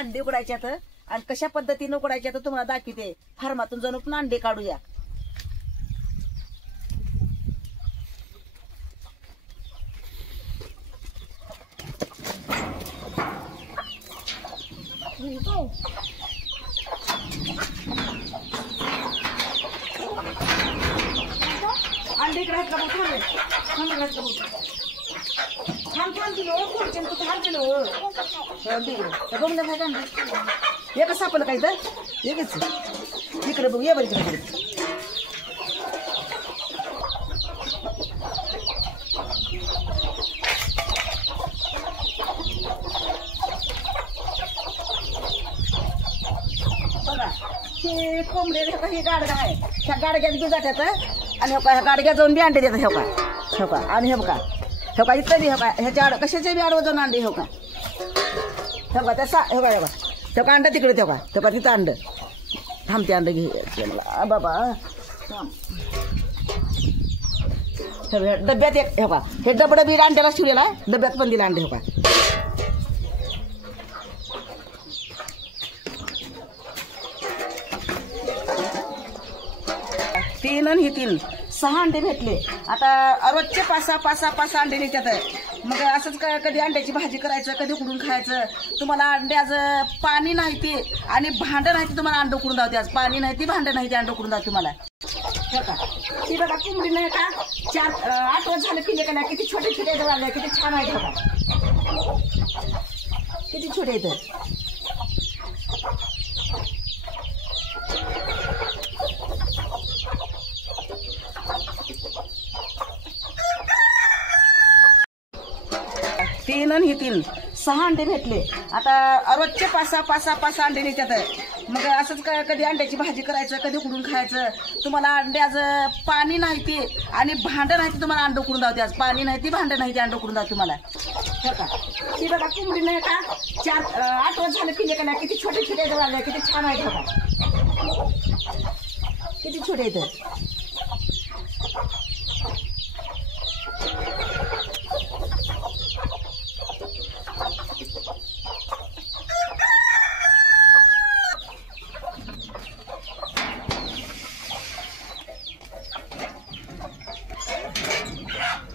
अंडे उकडायच्यात आणि कशा पद्धतीने उकडायच्या तर तुम्हाला दाखवते. फार्मातून जाऊन पण अंडे काढूया. अंडे इकडे आहेत का बघ. छान छान किलो खुर्ची तू छान किलो बघ ना भाई अंडे एकच सापडलं काही तर एकच इकडे बघ. ये बरं इकडे. बघा हे कोंबडे हे गाडगा आहे. ह्या गाडग्यात घेऊन जातात आणि ह्या गाडग्यात जाऊन बी अंडे देतात. हे का आणि हे बघा हे का इथं बी हे का ह्याच्या आड कशाचे बी आडवं जाऊन अंडे हे का त्याचा हे का हे का अंड तिकडे ठेव का तिथं अंड थांबते अंड घे बाबा. डब्यात एक हे का हे डबडं बी अंड्याला शिवलेला आहे. डब्यात पण दिला अंडे हे का. तीन आणि ही 3 6 अंडे भेटले. आता रोजचे 5-6 अंडे निघतात. मग असंच कधी अंड्याची भाजी करायचं, कधी उकडून खायचं. तुम्हाला अंड्याचं पाणी नाही ते आणि भांडं नाही ते तुम्हाला अंड उकडून दावते. आज पाणी नाही ते भांडं नाही ते अंड उकडून दावते तुम्हाला. ती बघा कोंबडी नाही का 8 वर्ष झाले पिले का नाही. किती छोटे छोटे आहेत. किती छान आहेत बघा. किती छोटे आहेत. तीन आणि ही 3 6 अंडे भेटले. आता रोजचे 5-6 अंडे निघतात. मग असंच कधी अंड्याची भाजी करायचं, कधी उकडून खायचं. तुम्हाला अंड्याचं पाणी नाही ते आणि भांडं नाही ते तुम्हाला अंड उकडून दावते. आज पाणी नाही ते भांडं नाही ते अंड उकडून दावते तुम्हाला. ती बघा कोंबडी नाही का 8 वर्ष झाले पिले का नाही. किती छोटे छोटे आहेत. किती छान आहेत बघा. किती छोटे आहेत.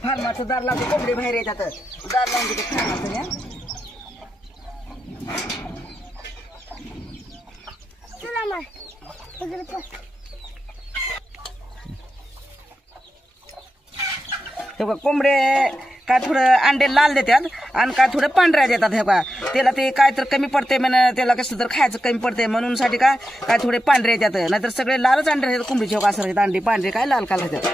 फार्माचं दार लावतो. कोंबडी बाहेर येतात. दार लावून तिथे फार्माचं घ्या. तेव्हा कोंबडे काय थोडं अंडे लाल देतात आणि काय थोडं पांढऱ्या देतात. हे का त्याला ते काय तर कमी पडते म्हणून त्याला कसं तर खायचं कमी पडते म्हणून साठी काय थोडे पांढरे येतात. नाहीतर सगळे लालच अंडे राहतात कोंबडीचे. हो असं अंडे पांढरे काय लाल काल राहतात.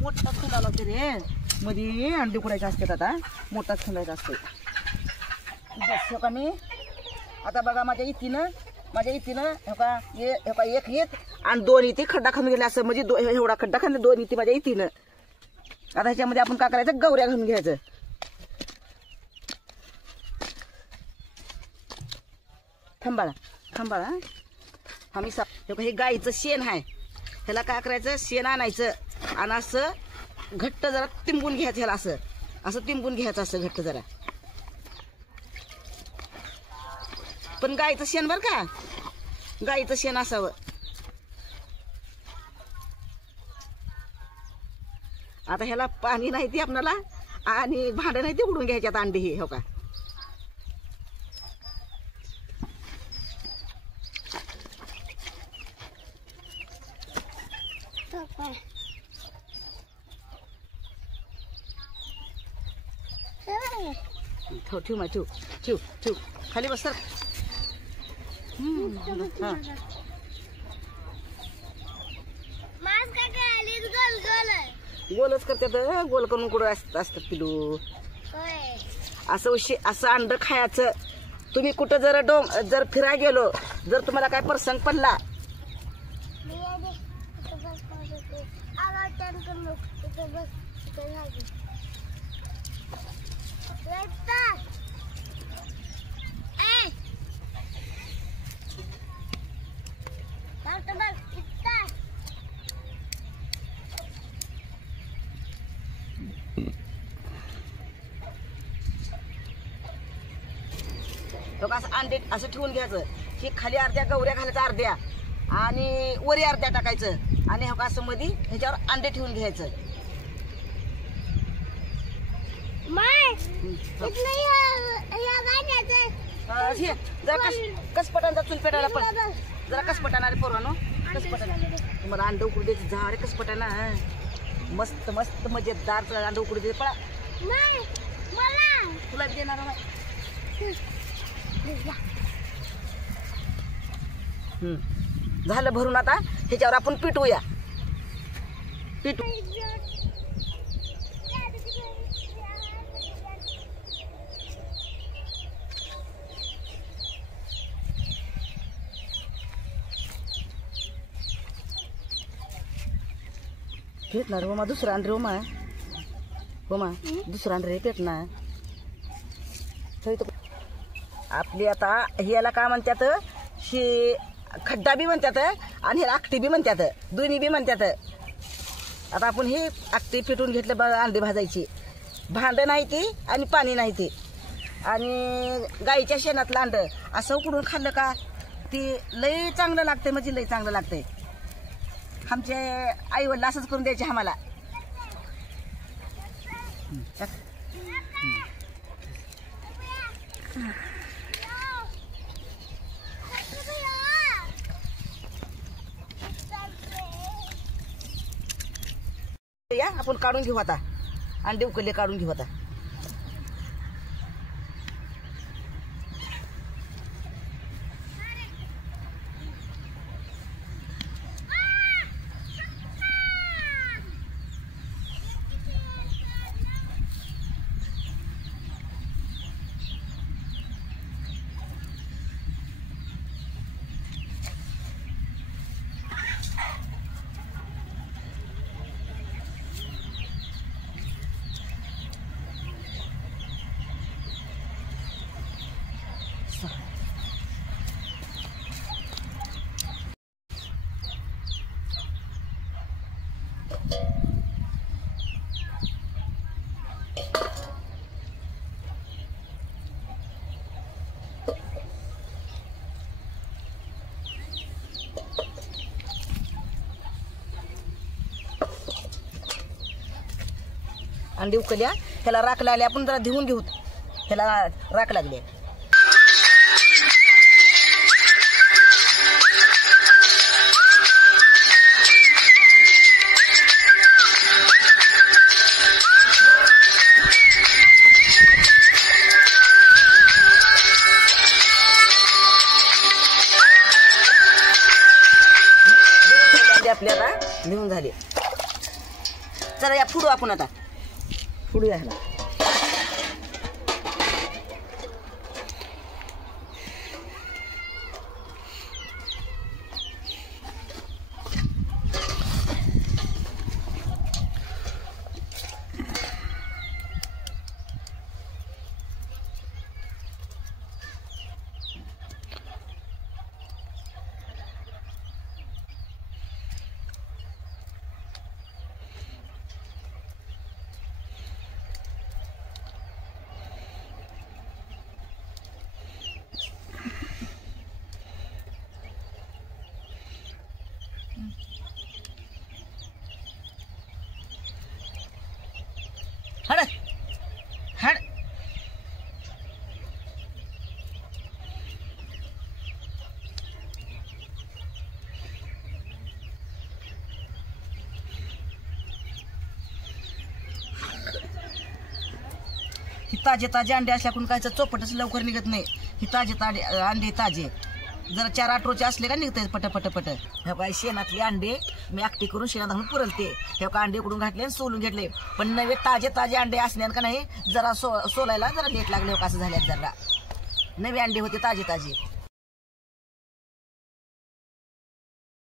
मोठा खुला लागते रे. मध्ये अंडी कुडायचे असतात. आता मोठाच खुलायचा असतो. बस का मी आता बघा माझ्या इथीनं हे का एक येत आणि 2 इथे खड्डा खाऊन गेले असं. म्हणजे एवढा खड्डा खाल्ले 2 इथे माझ्या इथीनं. आता ह्याच्यामध्ये आपण काय करायचं गवऱ्या घालून घ्यायचं. थांबाळा आम्ही हे गाईचं शेण आहे. ह्याला काय करायचं शेण आणायचं आणि असं घट्ट जरा तिंबून घ्यायचं. ह्याला असं तिंबून घ्यायचं असं घट्ट जरा. पण गाईचं शेण बरं का. गाईचं शेण असावं. आता ह्याला पाणी नाही ते आपल्याला आणि भांडं नाही ते उडून घ्यायच्यात अंडी हे. हो का ठेव माय ठेव खाली बस सर. गोलच करतात. गोल करून कुठं असतात पिलू. असं अंड खायचं. तुम्ही कुठं जर फिराय गेलो जर तुम्हाला काय प्रसंग पडला तो असं अंडे असं ठेवून घ्यायचं. ही खाली अर्ध्या गवऱ्या घालायचं अर्ध्या आणि वरी अर्ध्या टाकायचं आणि हो असं मध्ये ह्याच्यावर अंडे ठेवून घ्यायचं. जरा कसपटांचा चूल पेटायला पण जरा कसपटाना रे पोरानो, कसपटाना. तुम्हाला अंड उकडू द्यायची जा रे कसपटाना. मस्त मस्त मजेदार अंड उकडू द्यायचे. पळा तुला देणार नाही. झालं भरून. आता ह्याच्यावर आपण पिटवूया. पिटू पेटणार हो मा. दुसरा अंडे हो मा. हो मा दुसरा अंडे पेटणार. आपली आता ह्याला काय म्हणतात, हे खड्डा बी म्हणतात आणि ह्याला आकटी बी म्हणतात, दोन्ही बी म्हणतात. आता आपण हे आकटी पेटून घेतलं अंडे भाजायची. भांडं नाही ती आणि पाणी नाही ती. आणि गाईच्या शेणातलं अंड असं उकडून खाल्लं का ती लई चांगलं लागतंय, म्हणजे लई चांगलं लागतंय. आमचे आई वडील असंच करून द्यायचे आम्हाला. या आपण काढून घेऊ आता. अंडे उकडले काढून घेऊ आता. अंडी उकल्या. ह्याला राख लागले. आपण जरा धुवून घेऊ. ह्याला राख लागली. आपल्याला धुवून झाली. चला या फुडू आपण आता. फुडूया ह्याला. हड हड. ही ताजे ताजे अंडे असल्याकडून कायचं चोपटच लवकर निघत नाही. ही ताजे ताजे अंडे ताजे जरा 4-8 रोजचे असले का निघते पट पट पट. हे काय शेणातले अंडे मी एकटी करून शेणात घालून पुरलते. हे का अंडे उकडून घातले आणि सोलून घेतले. पण नवे ताजे ताजे अंडे असल्यानं का नाही जरा सोलायला जरा लेट लागले. असं झाल्यात. जरा नवे अंडे होते ताजे ताजे.